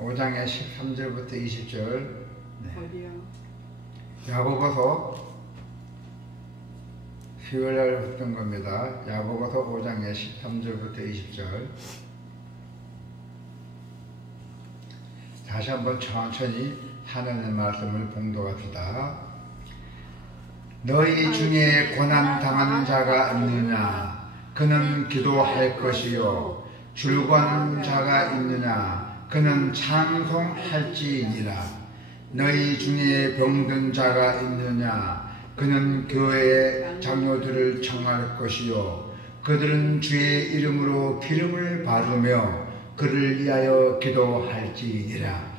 5장의 13절부터 20절. 어디요? 야고보서 수요일날 했던 겁니다. 야고보서 5장의 13절부터 20절. 다시 한번 천천히 하나님의 말씀을 봉독합시다. 너희 중에 고난 당하는 자가 있느냐? 그는 기도할 것이요. 줄거는 자가 있느냐? 그는 찬송할지니라. 너희 중에 병든 자가 있느냐? 그는 교회의 장로들을 청할 것이요. 그들은 주의 이름으로 기름을 바르며 그를 위하여 기도할지니라.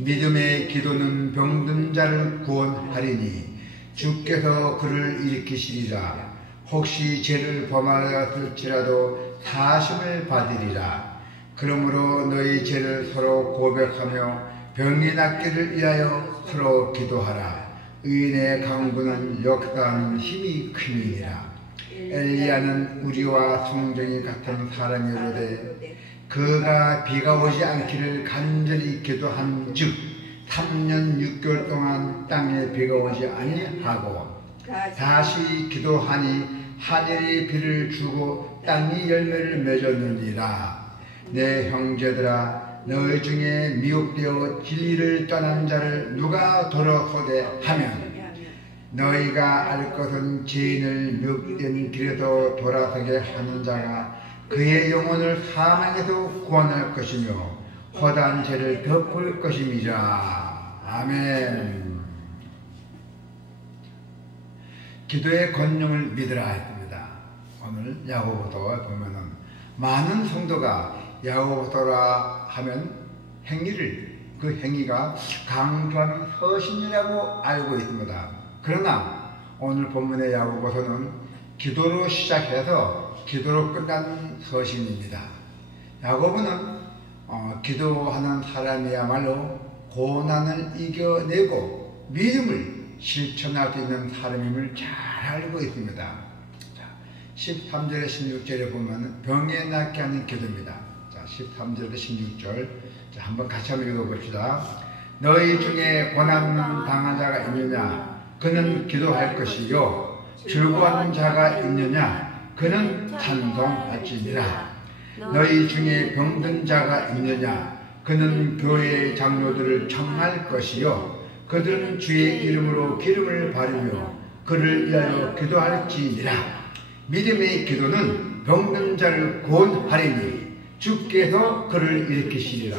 믿음의 기도는 병든 자를 구원하리니 주께서 그를 일으키시리라. 혹시 죄를 범하였을지라도 사심을 받으리라. 그러므로 너희 죄를 서로 고백하며 병이 낫기를 위하여 서로 기도하라. 의인의 강구는 역사하는 힘이 큼이니라. 엘리야는 우리와 성정이 같은 사람이로되 그가 비가 오지 않기를 간절히 기도한즉 3년 6개월 동안 땅에 비가 오지 아니하고 다시 기도하니 하늘이 비를 주고 땅이 열매를 맺었느니라. 내 형제들아, 너희 중에 미혹되어 진리를 떠난 자를 누가 돌아서되 하면 너희가 알 것은 죄인을 미혹된 길에서 돌아서게 하는 자가 그의 영혼을 사망에서 구원할 것이며 허다한 죄를 덮을 것임이라. 아멘. 기도의 권능을 믿으라 했습니다. 오늘 야고보서에 보면은 많은 성도가 야고보서라 하면 그 행위가 강조하는 서신이라고 알고 있습니다. 그러나 오늘 본문의 야고보서는 기도로 시작해서 기도로 끝나는 서신입니다. 야고보는 기도하는 사람이야말로 고난을 이겨내고 믿음을 실천할 수 있는 사람임을 잘 알고 있습니다. 자, 13절에 16절에 보면 병에 낫게 하는 기도입니다. 자, 13절에 16절. 자, 한번 같이 한번 읽어봅시다. 너희 중에 고난 당한 자가 있느냐? 그는 기도할 것이요. 즐거운 자가 있느냐? 그는 찬송할지니라. 너희 중에 병든 자가 있느냐? 그는 교회의 장로들을 청할 것이요. 그들은 주의 이름으로 기름을 바르며 그를 위하여 기도할지니라. 믿음의 기도는 병든 자를 구원하리니 주께서 그를 일으키시리라.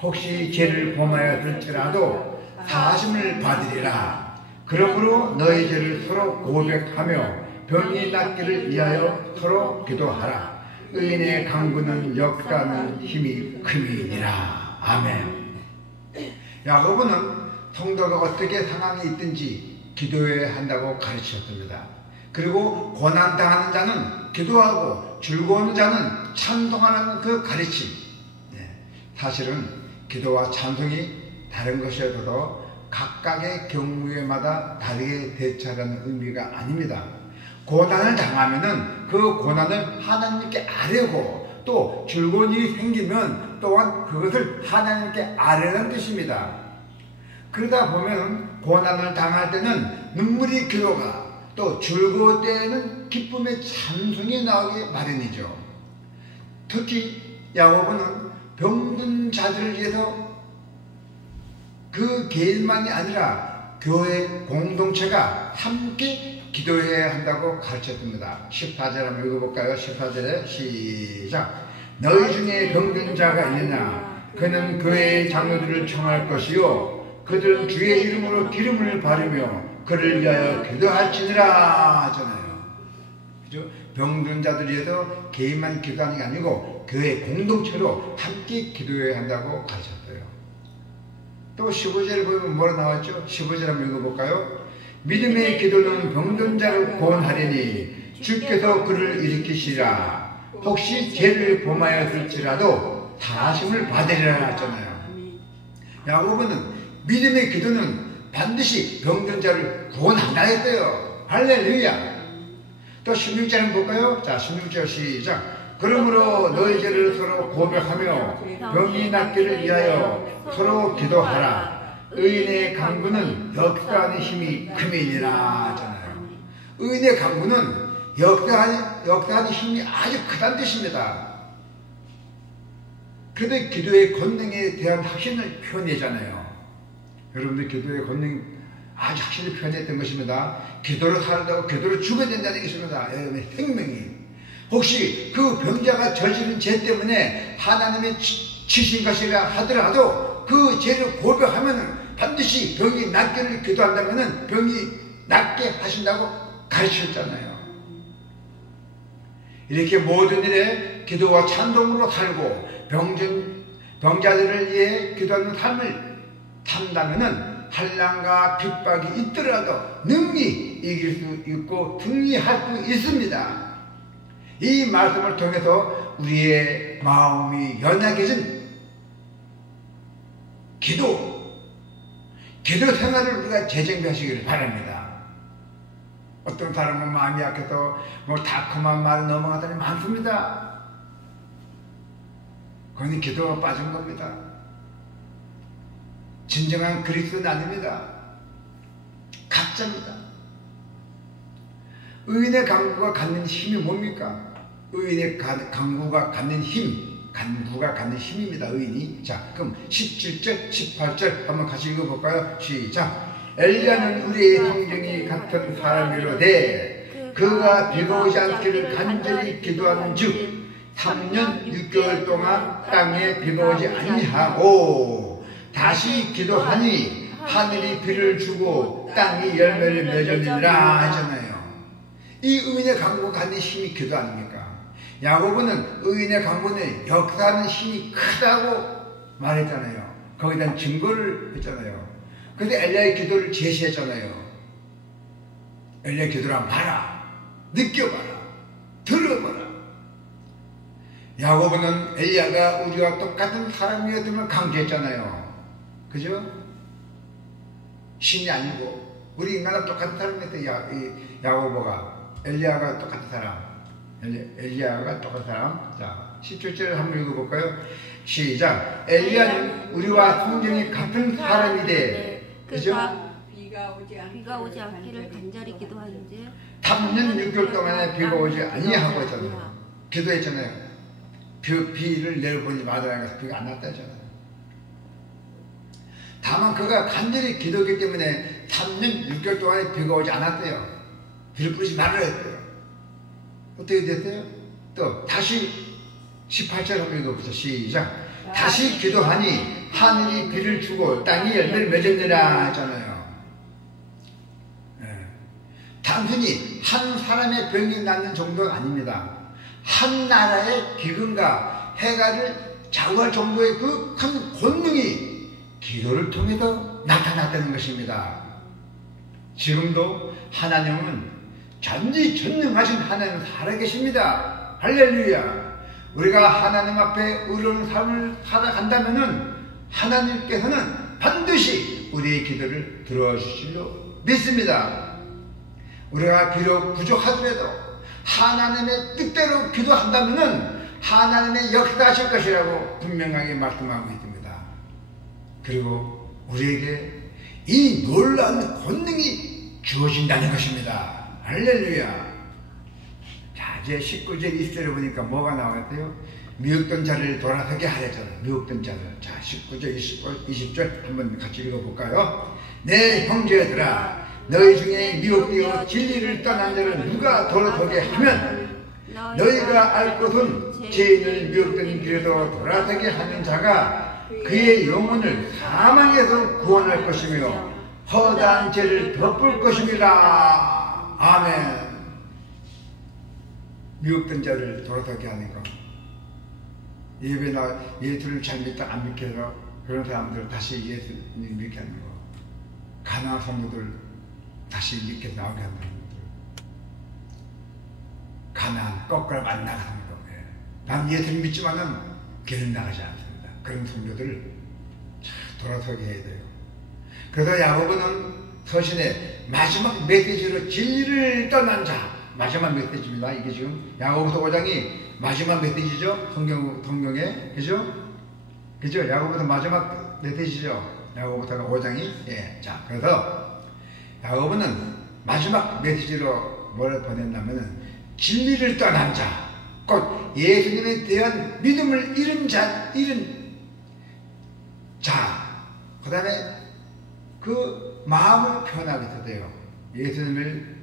혹시 죄를 범하였을지라도 사심을 받으리라. 그러므로 너희 죄를 서로 고백하며 병이 낫기를 위하여 서로 기도하라. 의인의 강구는 역사하는 힘이 큼이니라. 아멘. 야고보는 성도가 어떻게 상황이 있든지 기도해야 한다고 가르치셨습니다. 그리고 고난당하는 자는 기도하고 즐거운 자는 찬송하는 그 가르침. 사실은 기도와 찬송이 다른 것이어도 각각의 경우에마다 다르게 대처하는 의미가 아닙니다. 고난을 당하면은 그 고난을 하나님께 아뢰고 또 즐거운 일이 생기면 또한 그것을 하나님께 아뢰는 뜻입니다. 그러다 보면 고난을 당할 때는 눈물이 기도가 또 즐거울 때에는 기쁨의 찬송이 나오기 마련이죠. 특히 야고보는 병든 자들을 위해서 그 개인만이 아니라 교회 공동체가 함께 기도해야 한다고 가르쳤습니다. 14절 한번 읽어볼까요? 14절에 시작. 너희 중에 병든 자가 있느냐? 그는 교회의 장로들을 청할 것이요. 그들은 주의 이름으로 기름을 바르며 그를 위하여 기도할지니라 하잖아요. 그죠? 병든 자들 위해서 개인만 기도하는 게 아니고 교회 공동체로 함께 기도해야 한다고 가르쳤어요. 또 15절을 보면 뭐라 나왔죠? 15절 한번 읽어볼까요? 믿음의 기도는 병든 자를 구원하리니 주께서 그를 일으키시리라. 혹시 죄를 범하였을지라도 사심을 받으리라 하잖아요. 야고보는 믿음의 기도는 반드시 병든 자를 구원한다 했어요. 할렐루야. 또 16절 한번 볼까요? 자, 16절 시작. 그러므로 너희 죄를 서로 고백하며 병이 낫기를 위하여 서로 기도하라. 의인의 강구는 역사하는 힘이 크미니라 하잖아요. 의인의 강구는 역사하는 힘이 아주 크다는 뜻입니다. 그런데 기도의 권능에 대한 확신을 표현하잖아요. 여러분들 기도의 권능 아주 확실히 표현했던 것입니다. 기도로 살아다고 기도로 죽어야 된다는 것입니다. 여러분의 생명이. 혹시 그 병자가 저지른 죄 때문에 하나님의 치신 것이라 하더라도 그 죄를 고백하면 반드시 병이 낫기를 기도한다면 병이 낫게 하신다고 가르쳤잖아요. 이렇게 모든 일에 기도와 찬송으로 살고 병자들을 위해 기도하는 삶을 산다면 한란과 핍박이 있더라도 능히 이길 수 있고 승리할 수 있습니다. 이 말씀을 통해서 우리의 마음이 연약해진 기도 생활을 우리가 재정비하시기를 바랍니다. 어떤 사람은 마음이 약해서 다크한 말을 넘어가는 사람이 많습니다. 그건 기도가 빠진 겁니다. 진정한 그리스도는 아닙니다. 가짜입니다. 의인의 강구가 갖는 힘이 뭡니까? 의인의 강구가 갖는 힘입니다. 의인이. 자, 그럼 17절, 18절 한번 같이 읽어볼까요? 시작. 엘리야는 우리의 성경이 같은 사람이로되 그가 비가 오지 않기를 간절히 기도하는 즉 3년 6개월 동안 땅에 비가 오지 아니하고 다시 기도하니 하늘이 비를 주고 땅이 열매를 맺으리라 하잖아요. 이 의인의 강구가 갖는 힘이 기도 아닙니까? 야고보는 의인의 강구는 역사하는 힘이 크다고 말했잖아요. 거기에 대한 증거를 했잖아요. 근데 엘리야의 기도를 제시했잖아요. 엘리야의 기도를 한번 봐라. 느껴봐라. 들어봐라. 야고보는 엘리야가 우리와 똑같은 사람이었음을 강조했잖아요. 그죠? 신이 아니고 우리 인간과 똑같은 사람이었어요. 야고보가. 엘리야가 똑같은 사람. 엘리야가 똑같은 사람. 자, 17절을 한번 읽어볼까요? 시작. 엘리야는 우리와 성경이 같은 사람이되 그죠? 비가 오지 않기를 간절히 기도하는지 3년 6개월 동안에 비가 오지 아니하고 했잖아요. 기도했잖아요. 비를 내려보지 말아라 해서 비가 안 왔다 했잖아요. 다만 그가 간절히 기도했기 때문에 3년 6개월 동안에 비가 오지 않았대요. 비를 뿌리지 말아야 했대요. 어떻게 됐어요? 또 다시 18절 한번 읽어보죠. 시작. 다시 기도하니 하늘이 비를 주고 땅이 열매를 맺었느라 하잖아요. 단순히 한 사람의 병이 낫는 정도가 아닙니다. 한 나라의 기근과 해가를 좌우할 정도의 그 큰 권능이 기도를 통해서 나타났다는 것입니다. 지금도 하나님은 전지전능하신 하나님은 살아계십니다. 할렐루야. 우리가 하나님 앞에 의로운 삶을 살아간다면 하나님께서는 반드시 우리의 기도를 들어주실로 믿습니다. 우리가 비록 부족하더라도 하나님의 뜻대로 기도한다면 하나님의 역사하실 것이라고 분명하게 말씀하고 있습니다. 그리고 우리에게 이 놀라운 권능이 주어진다는 것입니다. 할렐루야. 자, 이제 19절 20절에 보니까 뭐가 나왔대요? 미혹된 자를 돌아서게 하랬잖아요. 미혹된 자를. 자, 19절 20절 한번 같이 읽어볼까요? 내 형제들아, 너희 중에 미혹되어 진리를 떠난 자를 누가 돌아서게 하면 너희가 알 것은 죄인을 미혹된 길에서 돌아서게 하는 자가 그의 영혼을 사망에서 구원할 것이며 허다한 죄를 덮을 것입니다. 아멘. 미혹된 자를 돌아서게 하는 것. 예배나 예수를 잘 믿다 안 믿게 해서 그런 사람들 다시 예수님 믿게 하는 거. 가난한 성도들 다시 믿게 나오게 하는 사람들. 가난 거꾸로 안 나가는 거. 난 예수를 믿지만은 길은 나가지 않습니다. 그런 성도들을 돌아서게 해야 돼요. 그래서 야고보는 서신의 마지막 메시지로 진리를 떠난 자, 마지막 메시지입니다. 이게 지금 야고보서 5장이 마지막 메시지죠. 성경에 그죠? 그죠? 야고보서 마지막 메시지죠. 야고보서가 5장이 예. 자, 그래서 야고보는 마지막 메시지로 뭘 보냈냐면은 진리를 떠난 자, 곧 예수님에 대한 믿음을 잃은 자, 그 다음에 그 마음을 표현하게 되대요. 예수님을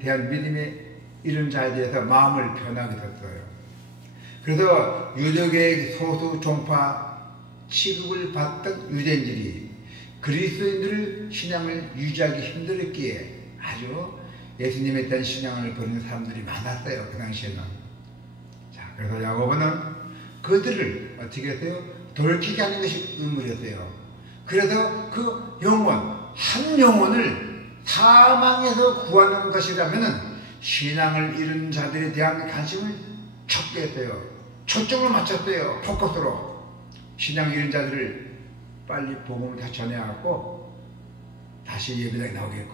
대한 믿음에 잃은 자에 대해서 마음을 표현하게 됐어요. 그래서 유대교의 소수 종파 취급을 받던 유대인들이 그리스도인들의 신앙을 유지하기 힘들었기에 아주 예수님에 대한 신앙을 버리는 사람들이 많았어요. 그 당시에는. 자, 그래서 야고보는 그들을 어떻게 했어요? 돌이키게 하는 것이 의무였어요. 그래서 그 한 영혼을 사망에서 구하는 것이라면은 신앙을 잃은 자들에 대한 관심을 촉구했어요. 초점을 맞췄어요. 포커스로. 신앙을 잃은 자들을 빨리 복음을 다 전해갖고 다시 예배당에 나오게끔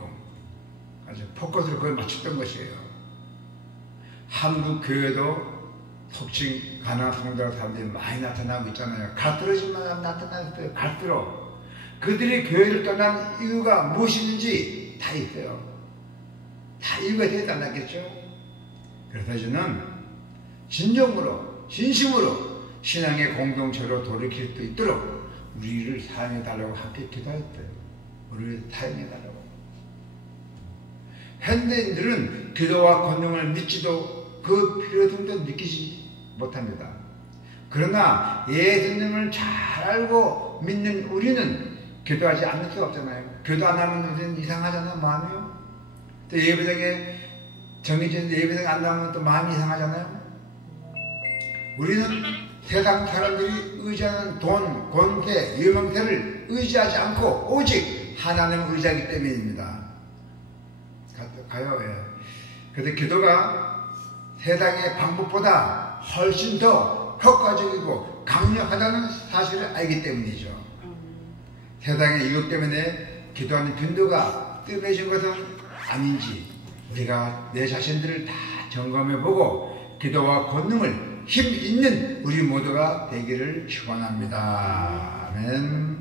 아주 포커스로 그걸 맞췄던 것이에요. 한국 교회도 속칭 가난한 성도라 사람들이 많이 나타나고 있잖아요. 갈수록만 나타났어요. 갈수록 그들이 교회를 떠난 이유가 무엇인지 다 있어요. 다 이유가 되지 않았겠죠. 그래서 저는 진정으로 진심으로 신앙의 공동체로 돌이킬 수 있도록 우리를 사용해달라고 함께 기도했어요. 우리를 사용해달라고. 현대인들은 기도와 권능을 믿지도 그 필요성도 느끼지 못합니다. 그러나 예수님을 잘 알고 믿는 우리는 기도하지 않을 수가 없잖아요. 기도 안 하면 우리는 이상하잖아요. 마음이요. 또 예배당에 정해지는데 예배당에 안 나오면 또 마음이 이상하잖아요. 우리는 세상 사람들이 의지하는 돈, 권세, 유명세를 의지하지 않고 오직 하나님을 의지하기 때문입니다. 가요. 예. 그런데 기도가 세상의 방법보다 훨씬 더 효과적이고 강력하다는 사실을 알기 때문이죠. 세상의 이것 때문에 기도하는 빈도가 뜸해진 것은 아닌지 우리가 내 자신들을 다 점검해보고 기도와 권능을 힘 있는 우리 모두가 되기를 축원합니다. 아멘.